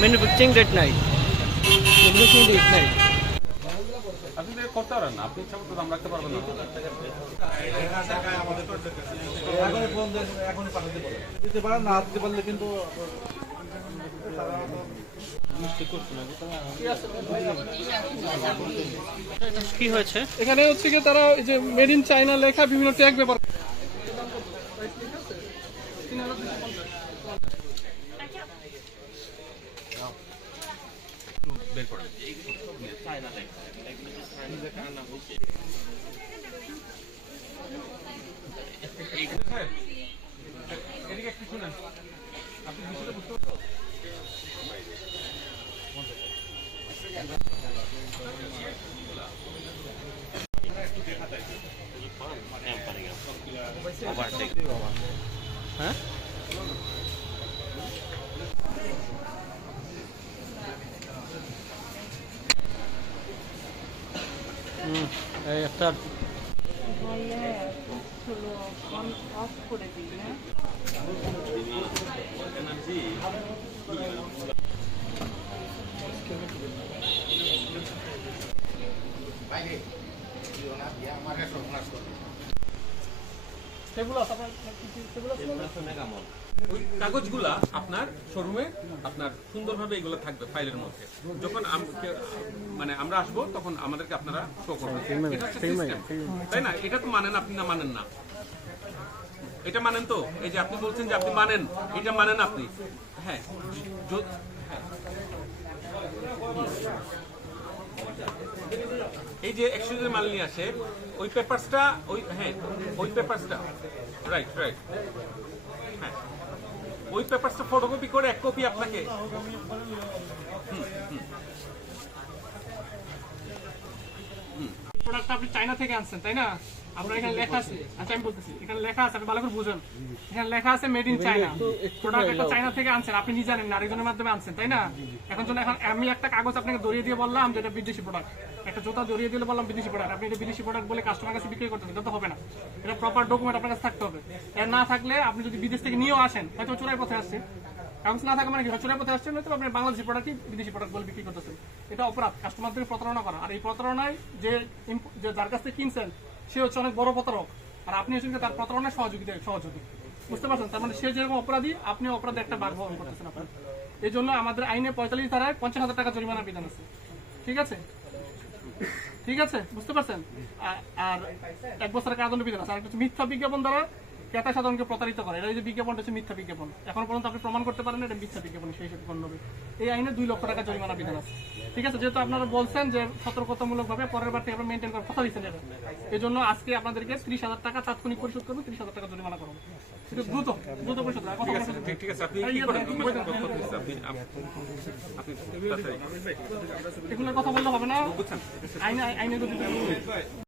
Manufacturing date নাই, manufacturing date নাই। আপনি করতে পারেন না, আপনি ইচ্ছা করতে দাম রাখতে পারবেন না। এখনই ফোন দেন, এখনই পাঠাতে বলেন। দিতে পারেন না, দিতে পারলে কিন্তু কি হয়েছে এখানে হচ্ছে কি তারা এই যে মেড ইন চায়না লেখা বিভিন্ন ট্যাগ ব্যবহার বের করেন। এদিকে একটু শুনেন, আপনি বিষয়টা বুঝতে পারছেন? হ্যাঁ এই একটা অফ করে দিই না। ওই কাগজগুলা আপনার শোরুমে আপনার সুন্দরভাবে এগুলো থাকবে ফাইলের মধ্যে। যখন মানে আমরা আসবো তখন আমাদেরকে আপনারা শো করবেন। এটা হচ্ছে সিস্টেম, তাই না? এটা তো মানেন আপনি, না মানেন না? এটা মানেন তো? এই যে আপনি বলছেন যে আপনি মানেন, এটা মানেন আপনি? হ্যাঁ, এই যে এক্সচেঞ্জের মাল নিয়ে আসে ওই পেপারসটা, ওই পেপারসটা রাইট রাইট, হ্যাঁ, ওই পেপারসটা ফটোকপি করে এক কপি আপনাকে প্রোডাক্টটা আপনি চায়না থেকে আনছেন, তাই না? আপনার এখানে লেখা আছে, আচ্ছা আমি বলতেছি, এখানে লেখা আছে, আপনি ভালো করে বুঝুন। এখানে লেখা আছে মেড ইন চায়না। প্রোডাক্ট একটা চায়না থেকে আনছেন, আপনি নিজে জানেন না, আরেকজনের মাধ্যমে আনছেন, তাই না? এখন আমি একটা কাগজ আপনাকে ধরিয়ে দিয়ে বললাম যে এটা বিদেশি প্রোডাক্ট, একটা জুতা ধরিয়ে দিলে বললাম বিদেশি প্রোডাক্ট, আপনি এটা বিদেশি প্রোডাক্ট বলে কাস্টমার কাছে বিক্রি করতেছেন, এটা তো হবে না। এটা প্রপার ডকুমেন্ট আপনার কাছে থাকতে হবে। এর না থাকলে আপনি যদি বিদেশ থেকে নিয়েও আসেন, হয়তো চোরাই পথে আসছে, কাগজ না থাকে মানে কি চোরাই পথে আসছেন, হয়তো আপনি বাংলাদেশি প্রোডাক্টই বিদেশি প্রোডাক্ট বলে বিক্রি করতেছেন। এটা অপরাধ, কাস্টমারদের প্রতারণা করা। আর এই প্রতারণায় যে যার কাছ থেকে কিনছেন সে হচ্ছে অনেক বড় প্রতারক, আর আপনি হচ্ছেন তার প্রতারণায় সহযোগী। বুঝতে পারছেন? তার মানে সে যেরকম অপরাধী, আপনি অপরাধে একটা ভাগ বহন করতেছেন আপনার। এই জন্য আমাদের আইনে 45 ধারায় 50,000 টাকা জরিমানার বিধান আছে। ঠিক আছে, ঠিক আছে, বুঝতে পারছেন? আর 1 বছরের কারাদণ্ড বিধান আছে। আর কিছু মিথ্যা বিজ্ঞাপন দ্বারা ক্রেতা সাধারণকে প্রতারিত করে, এটা যে বিজ্ঞাপনটা হচ্ছে মিথ্যা বিজ্ঞাপন। এখন পর্যন্ত আপনি প্রমাণ করতে পারেন এটা মিথ্যা বিজ্ঞাপন, সেই হিসেবে গণ্য হবে। এই আইনে 2 লক্ষ টাকা জরিমানা বিধান আছে। ঠিক আছে, যেহেতু আপনারা বলছেন যে সতর্কতামূলক ভাবে পরের বার থেকে আপনারা মেনটেন করার কথা দিচ্ছেন, এটা এই জন্য আজকে আপনাদেরকে 30,000 টাকা তাৎক্ষণিক পরিশোধ করবেন, 30,000 টাকা জরিমানা করবেন। সেটা দ্রুত পরিশোধ করা। ঠিক আছে, আপনি কি করেন? আপনি এগুলোর কথা বললে হবে না, আইনে যদি